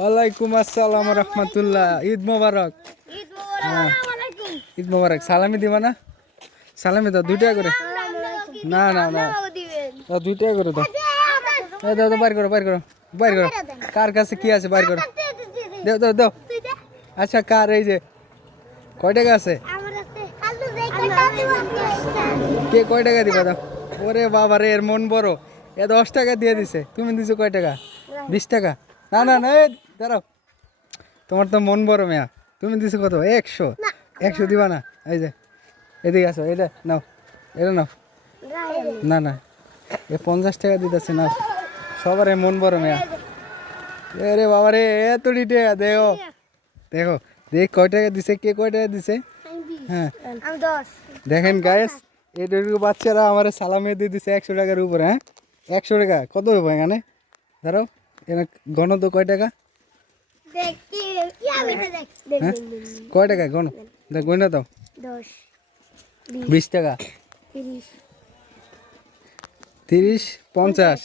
ওয়ালাইকুম আসসালাম রহমতুল্লাহ। ঈদ মোবারক। ঈদ মোবারক। সালামি দিবা না? সালামি দাও 2 টাকা করে। না না না, দাও 2 টাকা করে দাও। দাও দাও, বাইর করো বাইর করো বাইর করো। কার কাছে কি আছে বাইর করো। দাও দাও দাও। আচ্ছা কার, এই যে কয় টাকা আছে? কে কয় টাকা দিবা দাও। ওরে বাবা রে, এর মন বড়। 10 টাকা দিয়ে দিছে, তুমি দিছো কয় টাকা? 20 টাকা। না না না, দাঁড়াও, তোমার তো মন বড় মেয়া। তুমি দিছো কত? 100। 100 দিবা না? এই যে এদিকে আসো, এটা নাও, এটা নাও। না না, 50 টাকা দিতেছে না। সবার মন বড় মেয়া। আরে বাবা রে, এতটি টাকা দেখো দেখো, দেখ কয় টাকা দিছে, কে কয় টাকা দিছে। হ্যাঁ দেখেন গাইস, এটুকু বাচ্চারা আমার সালামে দিয়ে দিছে 100 টাকার উপরে। হ্যাঁ 100 টাকা কত হবে এখানে? দাঁড়াও, এখানে গণ তো কয় টাকা। হ্যাঁ কয় টাকা গণ, গয়না দাও। 20 টাকা, 30, 50,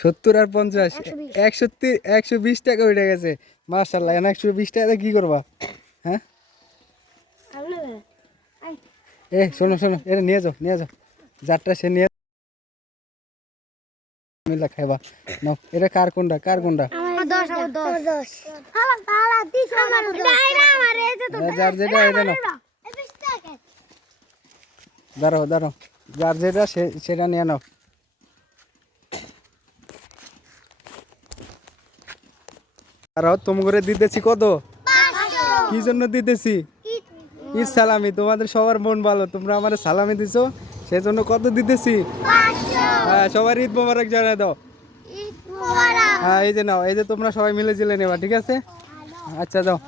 70 আর 50, 120 টাকা উঠে গেছে। মাশাআল্লাহ, 120 টাকা কি করবা? হ্যাঁ শোনো শোনো, এটা নিয়ে যাও নিয়ে যাও, যারটা সে নিয়ে মিলা খাইবা। নাও, এটা কার কোনটা, কার কোনটা? যার যেটা এটা নাও। দাঁড়াও দাঁড়াও, যার যেটা সেটা নিয়ে নাও। দাঁড়াও, তুমি করে দিতেছি কত, কি জন্য দিতেছি? ঈদ সালামি। তোমাদের সবার মন ভালো, তোমরা আমার সালামি দিছো, সেজন্য কত দিতেছি। হ্যাঁ সবার ঈদ মোবারক জানাই দাও। হ্যাঁ এই যে নাও, এই যে তোমরা সবাই মিলে জিলে নেবা, ঠিক আছে? আচ্ছা দাও।